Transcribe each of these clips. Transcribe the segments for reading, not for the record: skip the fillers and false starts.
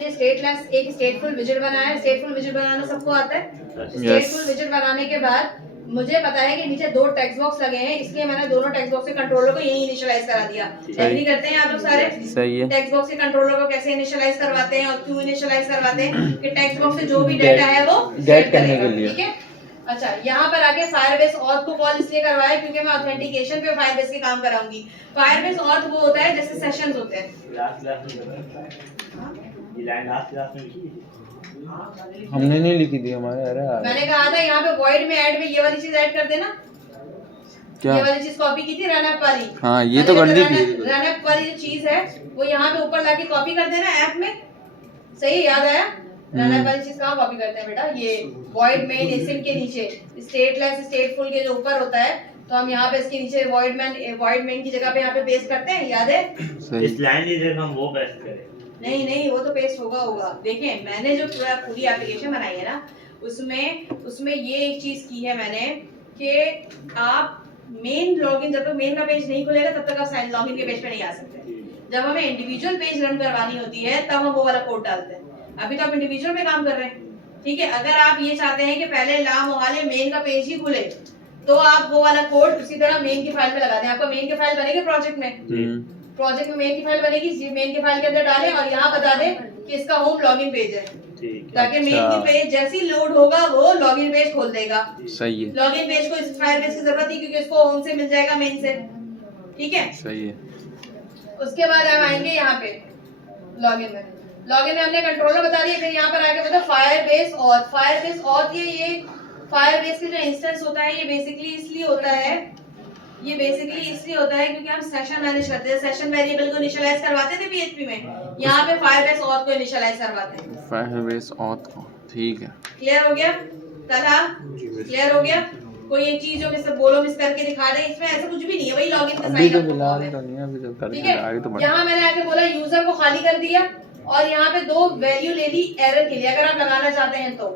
Stateless एक स्टेटफुल visit बनाया है। स्टेटफुल विजिट बनाना सबको आता है। स्टेटफुल विजिट बनाने के बाद मुझे पता है कि नीचे दो टेक्स्ट बॉक्स लगे हैं, इसलिए मैंने दोनों टेक्स्ट बॉक्स के कंट्रोलर को यही इनिशियलाइज करा दिया। एग्री करते हैं आप लोग सारे? सही है। टेक्स्ट बॉक्स के कंट्रोलर को कैसे इनिशियलाइज करवाते हैं और क्यों इनिशियलाइज करवाते हैं कि टेक्स्ट बॉक्स से जो भी डाटा है वो गेट करने के लिए। ठीक है। अच्छा, यहाँ पर आके फायरबेस ऑथ को कॉल इसलिए करवाया क्योंकि मैं ऑथेंटिकेशन पे फायरबेस के काम कराऊंगी। फायरबेस ऑथ वो होता है जैसे सेशंस होते हैं। हमने नहीं लिखी थी हमारे। अरे मैंने कहा था यहाँ पे वॉइड में ऐड में ये वाली चीज ऐड कर देना। क्या? ये वाली चीज कॉपी की थी रनअप वाली। हाँ ये तो कर दी थी। रनअप वाली जो चीज है वो यहाँ पे ऊपर लाके कॉपी कर देना ऐप में। सही याद आया? रनअप वाली चीज कहाँ कॉपी करते हैं बेटा? ये वॉइड मेन एसिड के नीचे स्टेटलेस स्टेटफुल के जो ऊपर होता है, तो हम यहाँ पे इसके नीचे वॉइड मेन की जगह पे यहाँ पे पेस्ट करते हैं। याद है? इस लाइन की जगह हम वो पेस्ट करें। नहीं वो तो पेस्ट होगा। देखें, मैंने जो पूरी एप्लीकेशन बनाई है ना, उसमें ये एक चीज की है मैंने कि आप मेन लॉगिन, जब तक मेन का पेज नहीं खुलेगा तब तक आप लॉगिन के पेज पे नहीं आ सकते। जब हमें इंडिविजुअल पेज रन करवानी होती है तब हम वो वाला कोड डालते हैं। अभी तो आप इंडिविजुअल पे काम कर रहे हैं, ठीक है। अगर आप ये चाहते हैं कि पहले लाम वाले मेन का पेज ही खुले तो आप वो वाला कोड उसी तरह मेन की फाइल में लगा दें। आपका मेन की फाइल बनेगी प्रोजेक्ट में, प्रोजेक्ट में मेन की फाइल बनेगी, मेन की फाइल के अंदर डालें और यहाँ बता दें कि इसका होम लॉगिन पेज है, ताकि मेन की पेज जैसी लोड होगा वो लॉगिन पेज खोल देगा। सही है। लॉगिन पेज को इस फायरबेस की जरूरत नहीं, क्योंकि इसको होम से मिल जाएगा मेन से, ठीक है। सही है। उसके बाद हम आएंगे यहाँ पे लॉगिन में हमने कंट्रोलर बता दिया। फिर यहाँ पर आके बता फायरबेस ऑथ ये फायरबेस के जो इंस्टेंस होता है ये बेसिकली इसलिए होता है क्योंकि हम सेशन मैनेज करते हैं। सेशन वेरिएबल को इनिशियलाइज करवाते थे पीएचपी में, यहाँ पे फायरबेस ऑथ को इनिशियलाइज करवाते हैं। फायरबेस ऑथ को, ठीक है। क्लियर हो गया? तला क्लियर हो गया? कोई एक चीज जो मिस करके दिखा रहे हैं, इसमें ऐसा कुछ भी नहीं है, वही लॉगिन का साइन अप है, ठीक है। यहाँ मैंने आके बोला यूजर को खाली कर दिया और यहाँ पे दो वैल्यू ले ली एरर के लिए, अगर आप लगाना चाहते हैं तो।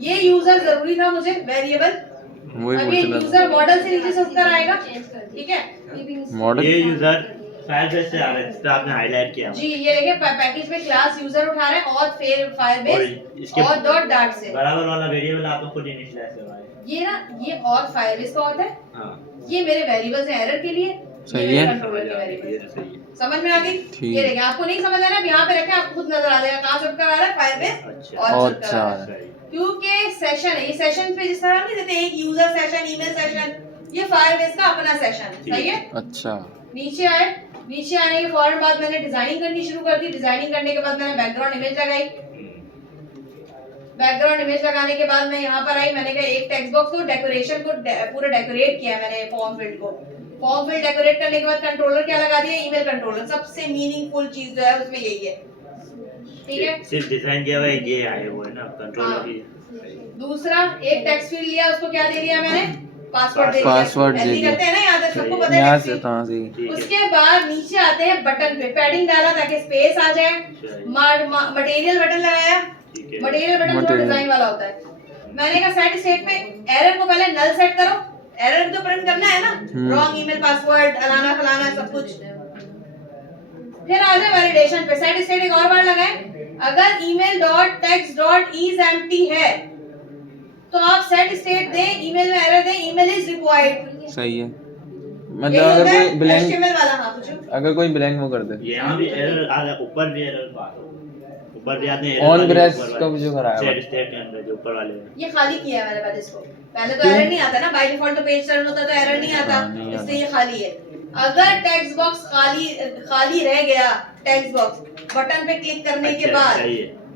ये यूजर जरूरी था मुझे वेरिएबल। अब ये यूजर मॉडल से नीचे से उठकर आएगा, ठीक है। मॉडल ये यूजर फायरबेस से आ रहा है, जिस पे आपने हाईलाइट किया जी। ये देखिए पैकेज में क्लास यूजर उठा रहे हैं और फिर फायरबेस और डॉट डार्ट से बराबर वाला वेरिएबल आपको खुद इनिशियलाइज करवाया। ये ना, ये और फायरबेस का होता है। हां, ये मेरे वेरिएबल्स हैं एरर के लिए। सही है। कंट्रोलर के वेरिएबल समझ में आ गई? ये देखिए, आपको नहीं समझ आ रहा है, यहाँ पे रखें, आपको खुद नजर आ जाएगा कहाँ से उठकर आ रहा है फायरबेस और अच्छा। क्योंकि सेशन है, ये सेशन पे जिस तरह नहीं देते एक यूजर सेशन, ईमेल सेशन, ये फायरबेस का अपना सेशन, सही है। अच्छा। नीचे आने के फौरन बाद मैंने डिजाइनिंग करनी शुरू कर दी। डिजाइनिंग करने के बाद मैंने बैकग्राउंड इमेज लगाई। बैकग्राउंड इमेज लगाने के बाद मैं यहाँ पर आई, मैंने कहा एक टेक्स्ट बॉक्स को डेकोरेशन को पूरा डेकोरेट किया मैंने फॉर्म फील्ड को। फॉर्म फील्ड डेकोरेट करने के बाद कंट्रोलर क्या लगा दिया? Email controller. सबसे मीनिंगफुल चीज जो है उसमें यही है, ठीक है। सिर्फ डिजाइन किया हुआ है, ये आए हुए है ना कंट्रोलर की। दूसरा एक टेक्स्ट फील्ड लिया, उसको क्या दे दिया मैंने? पासवर्ड दे दिया। पासवर्ड दे दिया करते हैं ना, याद है सबको, पता यहाँ है से कहाँ से। उसके बाद नीचे आते हैं बटन पे, पैडिंग डाला ताकि स्पेस आ जाए। मटेरियल बटन लगाया। मटेरियल बटन थोड़ा डिजाइन वाला होता है। मैंने कहा सेट स्टेट में एरर को पहले नल सेट करो, एरर भी तो प्रिंट करना है ना, रॉन्ग ईमेल पासवर्ड अलाना फलाना सब कुछ। फिर आ जाए वैलिडेशन पे, सेट स्टेट एक और बार लगाए, अगर email dot text dot is empty है तो आप सेट स्टेट दें, ईमेल में एरर दें, ईमेल इज रिक्वायर्ड। सही है। मतलब अगर कोई ब्लैंक HTML वाला, हाँ पूछो। अगर कोई ब्लैंक वो कर दे, यहाँ भी एरर आ रहा है, ऊपर भी एरर बात ऊपर भी आते हैं ऑन ब्रेस का जो कराया सेट स्टेट के अंदर जो ऊपर वाले ये खाली किया है मैंने पहले इसको। पहले तो एरर नहीं आता ना, बाय डिफॉल्ट तो पेज टर्न होता तो एरर नहीं आता, इसलिए ये खाली है। अगर टेक्स्ट बॉक्स खाली रह गया, टेक्स्ट बॉक्स बटन पे क्लिक करने के बाद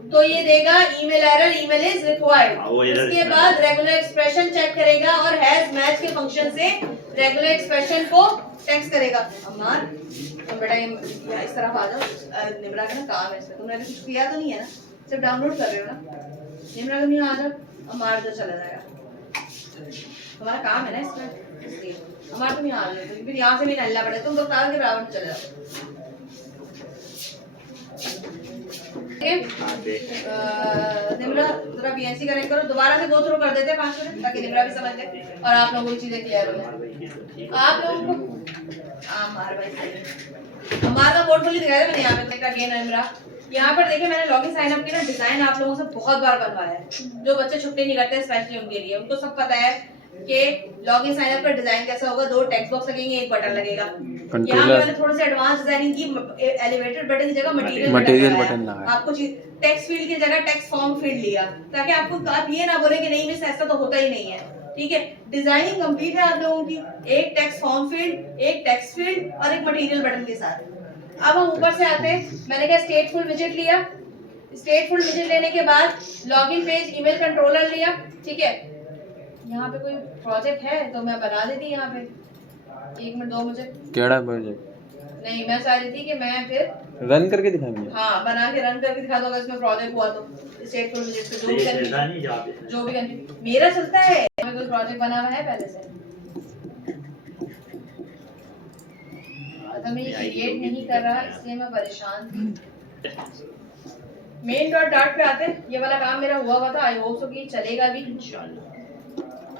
तो ये देगा email error, email is required. उसके बाद रेगुलर एक्सप्रेशन चेक करेगा और हैज मैच के फंक्शन से रेगुलर एक्सप्रेशन को टेक्स्ट करेगा। अम्मार तो बेटा ये इस तरफ आ जाओ, निम्रा का ना काम है इसमें, तुमने कुछ किया तो नहीं है ना, सिर्फ डाउनलोड कर रहे हो ना। निम्रा तुम यहाँ आ जाओ, अम्मार तो चला जाएगा, तुम्हारा काम है ना इसमें, इसलिए अम्मार तुम यहाँ आ जाओ, फिर यहाँ से भी नल्ला पड़े, तुम लोग तार के बराबर चले जाओ। निम्रा जरा बीएनसी कनेक्ट करो, दोबारा से गो थ्रू कर देते हैं 5 मिनट, ताकि निम्रा भी समझ ले और आप लोगों की चीजें क्लियर हो जाए। आप लोगों को हमारा पोर्टफोलियो दिखाया था मैंने यहाँ पे, अगेन निम्रा यहाँ पर देखिए मैंने लॉगिन साइन अप की ना डिजाइन आप लोगों से बहुत बार बनवाया है। जो बच्चे छुट्टी नहीं करते स्पेशली उनके लिए, उनको सब पता है कि लॉगिन साइन अप का डिजाइन कैसा होगा। 2 टेक्स्ट बॉक्स लगेंगे, 1 बटन लगेगा। यहाँ पे मैंने थोड़ी सी एडवांस डिजाइनिंग की, एलिवेटेड बटन की जगह मटेरियल बटन लगाया। आपको टेक्स्ट फील्ड की जगह टेक्स्ट फॉर्म फील्ड लिया, ताकि आप ये ना बोले कि नहीं मिस ऐसा तो होता ही नहीं है। ठीक है, डिजाइनिंग कंप्लीट है आप लोगों की, एक टेक्स्ट फॉर्म फील्ड, एक टेक्स्ट फील्ड और एक मटेरियल बटन के साथ। अब हम ऊपर से आते हैं, मैंने क्या स्टेटफुल विजेट लिया। स्टेटफुल विजेट लेने के बाद लॉगिन पेज ईमेल कंट्रोलर लिया। ठीक है, यहाँ पे कोई प्रोजेक्ट है तो मैं बना देती यहाँ पे। 1 मिनट दो मुझे। केड़ा प्रोजेक्ट? नहीं, मैं चाह रही थी कि मैं फिर रन करके दिखाएंगे। हाँ, बना के रन करके दिखा दूंगा। इसमें प्रोजेक्ट हुआ तो स्टेटफुल विजेट से जो भी मेरा चलता है। हमें कोई प्रोजेक्ट बना हुआ है पहले से, तो मैं क्रिएट नहीं कर रहा, इसलिए मैं परेशान थी। मेन डॉट डार्ट पे आते हैं। ये वाला काम मेरा हुआ था, आई होप सो कि चलेगा भी इंशाल्लाह।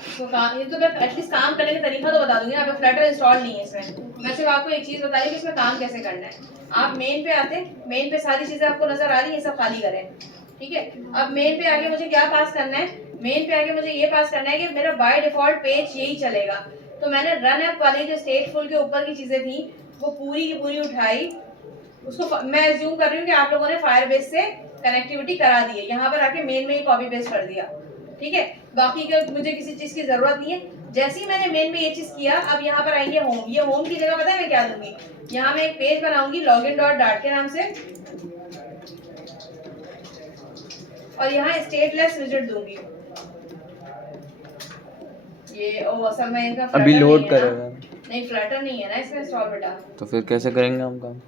तो काम, ये तो मैं एटलीस्ट काम करने का तरीका तो बता दूंगी। यहाँ पे फ्लटर इंस्टॉल नहीं है इसमें, मैं सिर्फ आपको एक चीज बता रही हूँ कि इसमें काम कैसे करना है। आप मेन पे आते हैं, मेन पे सारी चीजें आपको नजर आ रही है, सब खाली करें। ठीक है, अब मेन पे आके मुझे क्या पास करना है? मेन पे आके मुझे ये पास करना है कि मेरा बाय डिफॉल्ट पेज यही चलेगा। तो मैंने रन ऐप वाली जो स्टेटफुल के ऊपर की चीजें थी वो पूरी की पूरी उठाई। उसको मैं एज्यूम कर रही हूँ कि आप लोगों ने फायरबेस से कनेक्टिविटी करा दी है, यहाँ पर आके मेन में ही कॉपी पेस्ट कर दिया। ठीक है, बाकी का मुझे किसी चीज की जरूरत नहीं है। जैसे ही मैंने मेन में ये चीज किया, अब यहाँ पर आएंगे होम। ये होम की जगह पता है मैं क्या दूंगी? यहाँ मैं एक पेज बनाऊंगी लॉगिन डॉट डार्ट के नाम से, और यहाँ स्टेटलेस विजेट दूंगी। ये असल में इनका अभी लोड करेगा। नहीं, फ्लटर नहीं है ना इसमें इंस्टॉल बेटा। तो फिर कैसे करेंगे हम काम?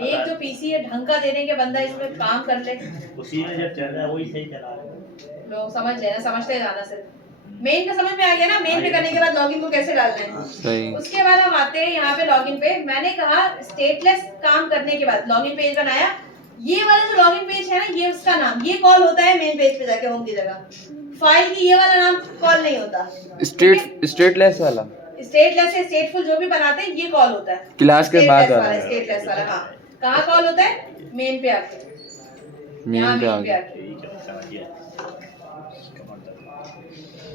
एक जो पीसी है ढंग का देने के बंदा इसमें काम कर ले। उसी में जब चल रहा है वही सही चला रहा है। लोग समझ लेना, समझते जाना। सिर्फ मेन का समझ में आ गया ना? मेन पे करने के बाद लॉगिन को कैसे डालना है। सही। उसके बाद हम आते हैं यहाँ पे लॉगिन पे। मैंने कहा स्टेटलेस काम करने के बाद लॉगिन पेज बनाया। ये वाला जो लॉगिन पेज है ना, ये उसका नाम, ये कॉल होता है मेन पेज पे जाके होम की जगह। फाइल की ये वाला नाम कॉल नहीं होता। स्टेटलेस वाला, स्टेटलेस या स्टेटफुल जो भी बनाते हैं ये कॉल होता है क्लास के बाद वाला। स्टेटलेस वाला हाँ, कहाँ कॉल होता है? मेन पे आके, मेन पे आके।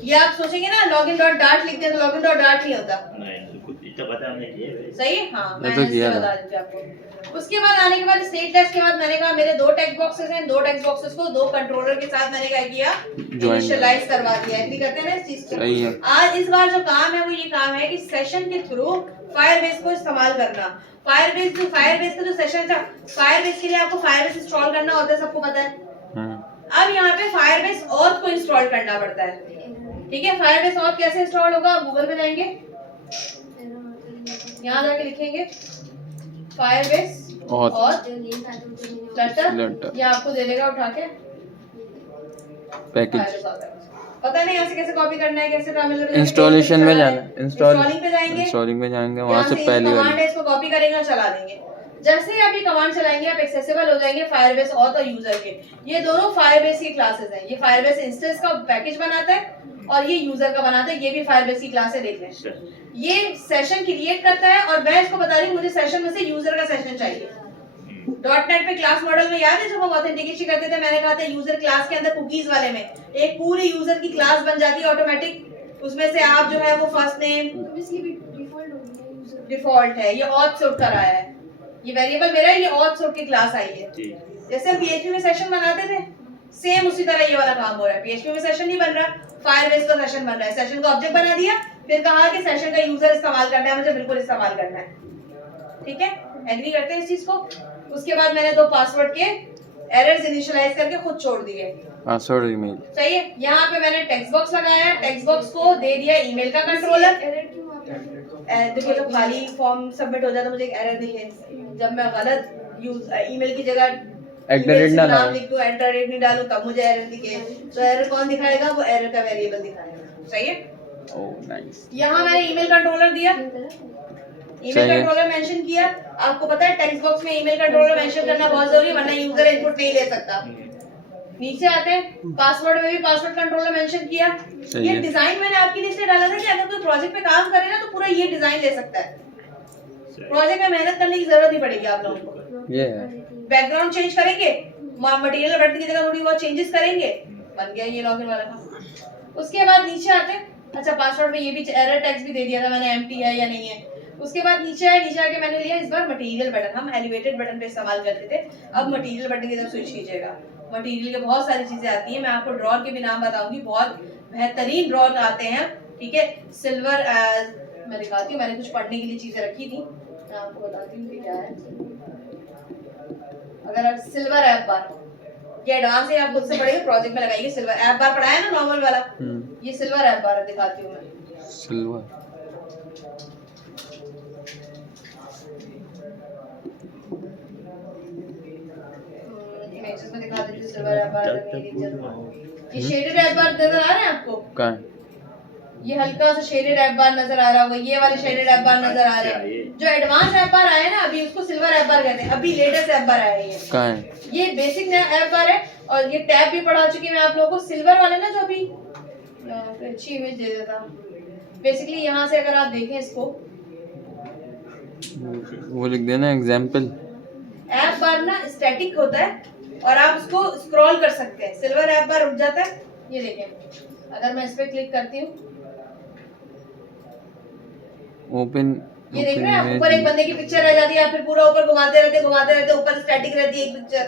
ये आप सोचेंगे ना लॉगिन डॉट डार्ट लिखते हैं तो लॉगिन डॉट डार्ट नहीं होता। नहीं, कुछ इतना पता हमने किया सही है। हाँ, मैं तो किया बता दूंगी आपको। उसके बाद आने के बाद स्टेटलेस के बाद मैंने कहा मेरे 2 टेक्स्ट बॉक्सेस हैं, 2 टेक्स्ट बॉक्सेस को 2 कंट्रोलर के साथ मैंने क्या किया? इनिशियलाइज करवा दिया। एग्री करते हैं ना इस चीज को? सही है। आज इस बार जो काम है वो ये काम है कि सेशन के थ्रू फायरबेस को इस्तेमाल करना। फायरबेस का जो सेशन था, फायरबेस के लिए आपको फायरबेस इंस्टॉल करना होता है, सबको पता है। अब यहाँ पे फायरबेस ऑथ को इंस्टॉल करना पड़ता है। ठीक है, फायरबेस ऑथ कैसे इंस्टॉल होगा? गूगल पे जाएंगे, यहाँ जाके लिखेंगे फायरबेस ऑथ फ्लटर, ये आपको दे देगा उठा के पैकेज। पता नहीं यहाँ से कैसे कॉपी करना है, कैसे इंस्टॉलेशन में जाना है, इंस्टॉलिंग पे जाएंगे, इंस्टॉलिंग में जाएंगे, वहाँ से पहले कमांड है, इसको कॉपी करेंगे और चला देंगे। जैसे ही आप ये कमांड चलाएंगे आप एक्सेसिबल हो जाएंगे फायरबेस ऑथ और यूजर के। ये दोनों फायरबेस की क्लासेस हैं। ये फायरबेस इंस्टेंस का पैकेज बनाता है और ये यूजर का बनाता है। ये भी फायरबेस की क्लास है, देख लें। ये सेशन क्रिएट करता है और मैं इसको बता रही हूँ मुझे सेशन में से यूजर का सेशन चाहिए। .NET पे क्लास मॉडल में याद है जब हम ऑथेंटिकेशन करते थे, मैंने कहा था यूजर क्लास के अंदर कुकीज वाले में एक पूरे यूजर की क्लास बन जाती है ऑटोमेटिक। उसमें से आप जो है वो फर्स्ट नेम डिफॉल्ट है, ये ऑथ से उठकर आया है। ये वेरिएबल मेरा है, ये ऑथ से उठ के क्लास आई है। जैसे हम PHP में सेशन बनाते थे सेम उसी तरह ये वाला काम हो रहा है। PHP में सेशन नहीं बन रहा, फायरबेस का सेशन बन रहा है। सेशन का ऑब्जेक्ट बना दिया, फिर कहा कि सेशन का यूजर इस्तेमाल करना है, मुझे बिल्कुल इस्तेमाल करना है। ठीक है, एग्री करते हैं इस चीज को? उसके बाद मैंने 2 पासवर्ड के एरर्स इनिशियलाइज करके खुद छोड़ दिए। पासवर्ड ईमेल सही है। यहाँ पे मैंने टेक्स्ट बॉक्स लगाया, टेक्स्ट बॉक्स को दे दिया ईमेल का कंट्रोलर। देखिए तो खाली फॉर्म सबमिट हो जाता, मुझे एक एरर दिखे जब मैं गलत ईमेल की जगह नाम लिख दूं, एंटर रेट नहीं डालूं, तब मुझे एरर दिखे। तो एरर कौन दिखाएगा? वो एरर का वेरिएबल दिखाएगा। सही है। Oh nice. यहाँ मैंने ईमेल कंट्रोलर दिया, ईमेल कंट्रोलर मेंशन किया। आपको पता है टेक्स्ट बॉक्स में ईमेल कंट्रोलर मेंशन करना बहुत जरूरी है, वरना यूजर इनपुट नहीं ले सकता। नीचे आते हैं, पासवर्ड में भी पासवर्ड कंट्रोलर मेंशन किया। ये डिजाइन मैंने आपके लिए इसलिए डाला था कि अगर कोई प्रोजेक्ट पे काम करे ना तो पूरा ये डिजाइन ले सकता है। प्रोजेक्ट में मेहनत करने की जरूरत नहीं पड़ेगी आप लोगों को। ये है। बैकग्राउंड चेंज करेंगे, मटेरियल बटन की जगह थोड़ी बहुत चेंजेस करेंगे, बन गया ये लॉगिन वाला काम। उसके बाद नीचे आते हैं, अच्छा पासवर्ड में ये भी एरर टैग्स भी दे दिया था मैंने, एम्प्टी है या नहीं है। उसके बाद नीचे आए, नीचे आके मैंने लिया इस बार मटेरियल बटन। हम एलिवेटेड बटन पे इस्तेमाल करते थे, अब मटेरियल बटन की तरफ स्विच कीजिएगा। मटेरियल के बहुत सारी चीजें आती हैं, मैं आपको ड्रॉर के भी नाम बताऊंगी, बहुत बेहतरीन ड्रॉर आते हैं, ठीक है। सिल्वर मैं दिखाती हूँ, मैंने कुछ पढ़ने के लिए चीजें रखी थी, मैं आपको बताती हूँ कि क्या है। अगर सिल्वर ऐप बार, ये एडवांस है, आप खुद से पढ़ेंगे, प्रोजेक्ट में लगाइए। सिल्वर ऐप बार पढ़ा है ना नॉर्मल वाला, ये सिल्वर ऐप बार दिखाती हूँ मैं। सिल्वर इमेजेस में दिखा देती हूँ सिल्वर ऐप बार। ये शेडेड ऐप बार नजर आ रहे हैं आपको? कहाँ है? ये हल्का सा शेडेड ऐप बार नजर आ रहा होगा, ये वाले शेडेड ऐप बार नजर आ रहे हैं। जो एडवांस ऐप बार आए ना अभी, उसको सिल्वर ऐप बार कहते हैं। अभी लेटेस्ट ऐप बार आया है ये। कहाँ है? ये बेसिक ऐप बार है, और ये टैब भी पढ़ा चुकी मैं आप लोगों को। सिल्वर वाले ना जो अभी अच्छी इमेज दे देता, बेसिकली यहाँ से अगर आप देखें इसको, वो लिख देना एग्जाम्पल। ऐप बार ना स्टैटिक होता है और आप उसको स्क्रॉल कर सकते हैं। सिल्वर ऐप बार रुक जाता है, ये देखें, अगर मैं इस पे क्लिक करती हूँ, ओपन, ये देख रहे हैं आप, ऊपर एक बंदे की पिक्चर रह जाती है, फिर पूरा ऊपर घुमाते रहते, ऊपर स्टैटिक रहती है एक पिक्चर,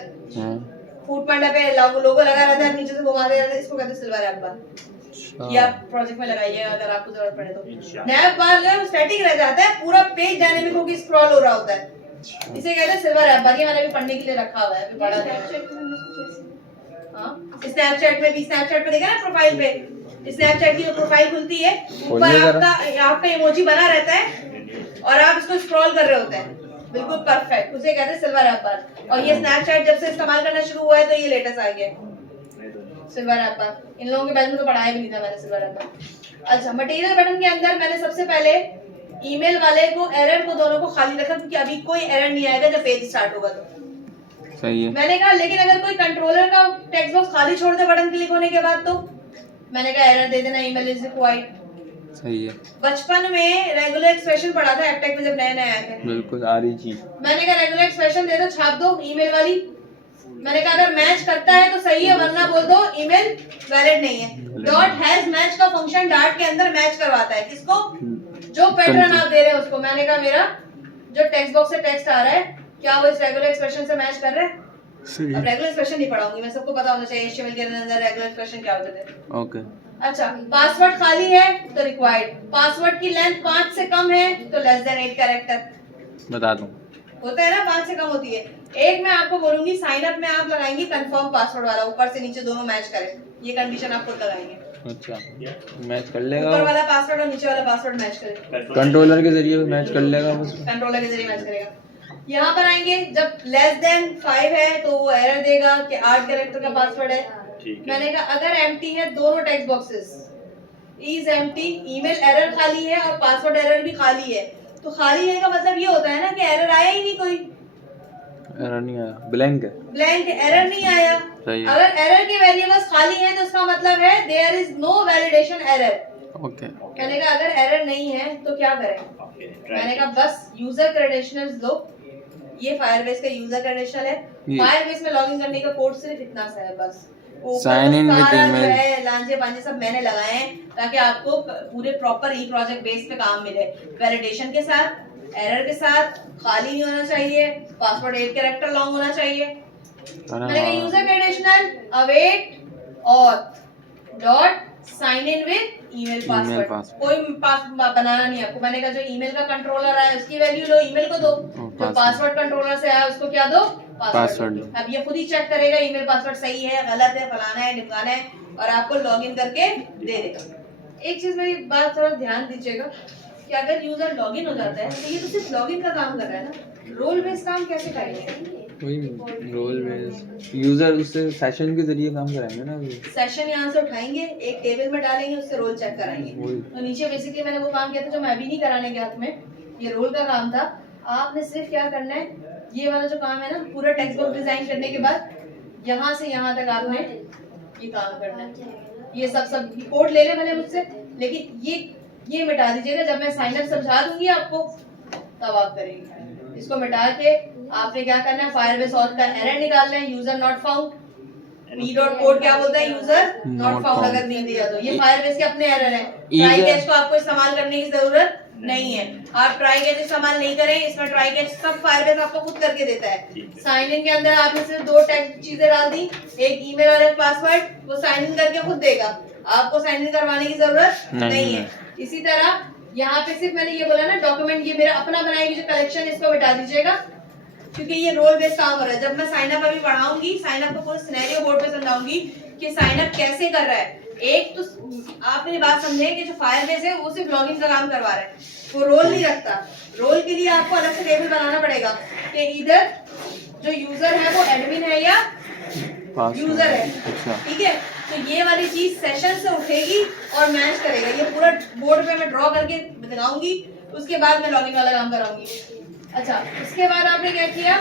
फूट पांडा पे लोगो लगा रहता है, नीचे से घुमाते रहते हैं। इसको कहते हैं सिल्वर ऐप बार। ये आप प्रोजेक्ट में लगाइएगा अगर आपको जरूरत पड़े तो। नैप बार जो है स्टैटिक रह जाता है, पूरा पेज डायनेमिक होकर स्क्रॉल हो रहा होता है, इसे कहते हैं सिल्वर ऐप बार। ये मैंने भी पढ़ने के लिए रखा हुआ है, अभी पढ़ा नहीं है। हाँ, स्नैपचैट में भी, स्नैपचैट पे देखा ना प्रोफाइल पे, स्नैपचैट की जो प्रोफाइल खुलती है, ऊपर आपका इमोजी बना रहता है और आप इसको स्क्रॉल कर रहे होते हैं, बिल्कुल परफेक्ट, उसे कहते हैं सिल्वर ऐप बार। और ये स्नैपचैट जब से इस्तेमाल करना शुरू हुआ है तो ये लेटेस्ट आ गया सिल्वर ऐप बार। इन लोगों के बैच में तो पढ़ाया भी नहीं था मैंने सिल्वर ऐप बार। अच्छा, मटेरियल बटन के अंदर मैंने सबसे पहले ईमेल वाले को, एरर को, दोनों को खाली रखा, क्योंकि अभी कोई एरर नहीं आएगा जब पेज स्टार्ट होगा तो। सही है। मैंने कहा लेकिन अगर कोई कंट्रोलर का टेक्स्ट बॉक्स खाली छोड़ दे बटन क्लिक होने के बाद, तो मैंने कहा एरर दे देना, ईमेल इज रिक्वायर्ड। सही है। बचपन में रेगुलर एक्सप्रेशन पढ़ा था एपटेक में जब नए नए आए थे, बिल्कुल आ रही चीज। मैंने कहा रेगुलर एक्सप्रेशन दे दो, छाप दो ईमेल वाली। मैंने कहा अगर मैच करता है तो सही है, वरना बोल दो ईमेल वैलिड नहीं है। डॉट हैज मैच का फंक्शन डार्ट के अंदर मैच करवाता है किसको? जो पैटर्न आप दे रहे हैं उसको। मैंने कहा मेरा जो टेक्स्ट बॉक्स से टेक्स्ट आ रहा है, क्या वो इस रेगुलर एक्सप्रेशन से मैच कर रहा है? अब रेगुलर एक्सप्रेशन नहीं पढ़ाऊंगी मैं, सबको पता होना चाहिए एचटीएमएल के अंदर रेगुलर एक्सप्रेशन क्या होते थे। ओके। अच्छा, पासवर्ड खाली है तो रिक्वायर्ड, पासवर्ड की लेंथ 5 से कम है तो लेस देन 8 कैरेक्टर। बता दूं, होता है ना 5 से कम होती है। एक मैं आपको बोलूंगी, साइन अप में आप लगाएंगी कंफर्म पासवर्ड वाला, ऊपर से नीचे दोनों मैच करें, ये कंडीशन आप खुद लगाएंगे। अच्छा मैच कर लेगा, ऊपर वाला पासवर्ड और नीचे वाला पासवर्ड मैच करे, कंट्रोलर के जरिए मैच कर लेगा बस। कंट्रोलर के जरिए मैच करेगा। यहाँ पर आएंगे, जब लेस देन 5 है तो वो एरर देगा कि 8 कैरेक्टर का पासवर्ड है। मैंने कहा अगर एम्प्टी है दोनों text boxes, is empty, email error खाली है और पासवर्ड एरर भी खाली है, तो खाली है का मतलब ये होता है ना कि एरर आया ही नहीं, कोई एरर नहीं आया, ब्लैंक है, ब्लैंक एरर नहीं आया। अगर एरर के वेरिएबल्स खाली हैं तो उसका मतलब है there is no validation error. Okay. मैंने कहा अगर एरर नहीं है तो क्या करें? मैंने कहा बस यूजर क्रेडेंशियल्स लो, ये फायरबेस का यूजर क्रेडेंशियल है, फायरबेस में लॉगिन करने का कोड सिर्फ इतना सा है बस। साइन इन विद ईमेल, लांजे पांजे सब मैंने लगाए हैं ताकि आपको पूरे प्रॉपर ई प्रोजेक्ट बेस पे काम मिले, वैलिडेशन के साथ, एरर के साथ, खाली नहीं होना चाहिए, पासवर्ड 8 कैरेक्टर लॉन्ग होना चाहिए। मैंने कहा user credential await auth dot sign in with email password, कोई बनाना नहीं आपको। मैंने कहा जो ईमेल का कंट्रोलर आया उसकी वैल्यू लो, ईमेल को दो, जो पासवर्ड कंट्रोलर से आया उसको क्या दो? पासवर्ड। अब ये खुद ही चेक करेगा ईमेल पासवर्ड सही है, गलत है, फलाना है, ढिमकाना है, और आपको लॉगिन करके दे देगा। एक चीज मेरी बात थोड़ा ध्यान दीजिएगा कि अगर यूजर लॉगिन हो जाता है तो ये तो सिर्फ लॉगिन का काम कर रहा है ना, रोल बेस्ड काम कैसे करेंगे? वही रोल बेस्ड, यूजर उससे सेशन के जरिए काम कराएंगे ना। सेशन यहाँ से उठाएंगे, एक टेबल में डालेंगे, उससे रोल चेक कराएंगे। तो नीचे बेसिकली मैंने वो काम किया था जो मैं अभी नहीं कराने के हाथ में, ये रोल का काम था। आपने सिर्फ क्या करना है, ये वाला जो काम है ना, पूरा टेक्स्ट बॉक्स डिजाइन करने के बाद यहाँ से यहाँ तक आपने ये काम करना है। ये सब कोड ले ले भले मुझसे, लेकिन ये मिटा दीजिएगा। जब मैं साइन अप समझा दूंगी आपको तब आप करेंगे। इसको मिटा के आपने क्या करना है, फायरबेस ऑथ का एरर निकालना है, user not found. P dot code क्या बोलता है, यूजर नॉट फाउंड अगर नहीं दिया तो। ये फायरबेस के अपने एरर है। ट्राई कैच को आपको इस्तेमाल करने की जरूरत नहीं है, आप ट्राई कैच इस्तेमाल नहीं करें, इसमें ट्राई कैच सब फायरबेस आपको खुद करके देता है। साइन इन के अंदर आपने सिर्फ 2 टैग चीजें डाल दी, एक ईमेल और एक पासवर्ड, वो साइन इन करके खुद देगा, आपको साइन इन करवाने की जरूरत नहीं है। इसी तरह यहाँ पे सिर्फ मैंने ये बोला ना, डॉक्यूमेंट ये मेरा अपना बनाएगी जो कलेक्शन, इसको मिटा दीजिएगा, क्योंकि ये रोल बेस्ड काम हो रहा है। जब मैं साइन अप अभी पढ़ाऊंगी, साइन अप को पूरा सिनेरियो बोर्ड पे समझाऊंगी कि साइन अप कैसे कर रहा है। एक तो आप मेरी बात समझे कि जो फायरबेस है वो सिर्फ लॉगिन का काम करवा रहा है, वो रोल नहीं रखता। रोल के लिए आपको अलग से टेबल बनाना पड़ेगा कि इधर जो यूजर है वो एडमिन है या यूजर है, ठीक है। तो ये वाली चीज सेशन से उठेगी और मैच करेगा, ये पूरा बोर्ड पे मैं ड्रॉ करके दिखाऊंगी, उसके बाद मैं लॉगिन वाला काम कराऊंगी। अच्छा, उसके बाद आपने क्या किया,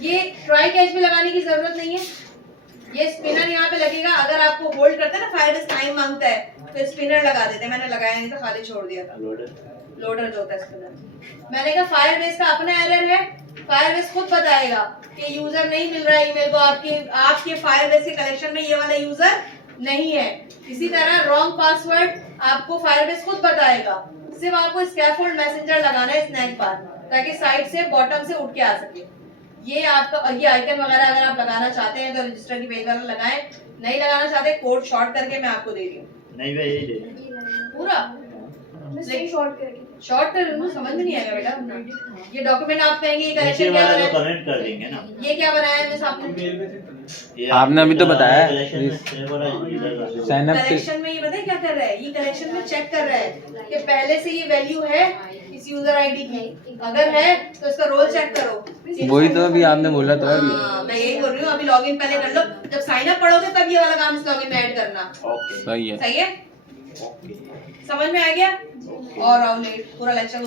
ये ट्राई कैच भी लगाने की जरूरत नहीं है, ये स्पिनर यहाँ पे लगेगा। अगर आपको होल्ड करते हैं ना, फायरबेस टाइम मांगता है तो स्पिनर लगा देते हैं, मैंने लगाया नहीं तो खाली छोड़ दिया था। लोडर जो होता है स्पिनर, मैंने कहा फायरबेस का अपना एरर है, फायरबेस खुद बताएगा कि यूजर नहीं मिल रहा है ईमेल को, आपके फायरबेस के कलेक्शन में ये वाला यूजर नहीं है। इसी तरह रॉन्ग पासवर्ड आपको फायरबेस खुद बताएगा, सिर्फ आपको स्कैफोल्ड मैसेंजर लगाना है स्नैक बार, ताकि साइड से बॉटम से उठ के आ सके। ये आपका ये आइकन वगैरह अगर आप लगाना चाहते हैं तो रजिस्टर की पेज वाला लगाएं, नहीं लगाना चाहते कोड शॉर्ट करके मैं आपको दे रही हूँ। नहीं भाई यही दे पूरा शॉर्ट कर लूँ, समझ में नहीं आएगा बेटा। ये डॉक्यूमेंट आप कहेंगे ये कलेक्शन क्या वाला है, तो कमेंट कर देंगे ना। ये क्या बनाया है आपने, आपने अभी तो बताया साइन अप कलेक्शन में ये बताए क्या कर रहा है, ये कलेक्शन में चेक कर रहा है कि पहले से ये वैल्यू है इस यूजर आईडी की, अगर है तो इसका रोल चेक करो। वही तो अभी आपने बोला तो अभी। मैं यही बोल रही हूँ, अभी लॉगिन पहले कर लो, जब साइन अप पढ़ोगे तब ये वाला काम इस लॉगिन में ऐड करना। सही है, सही है, समझ में आ गया। और पूरा लेक्चर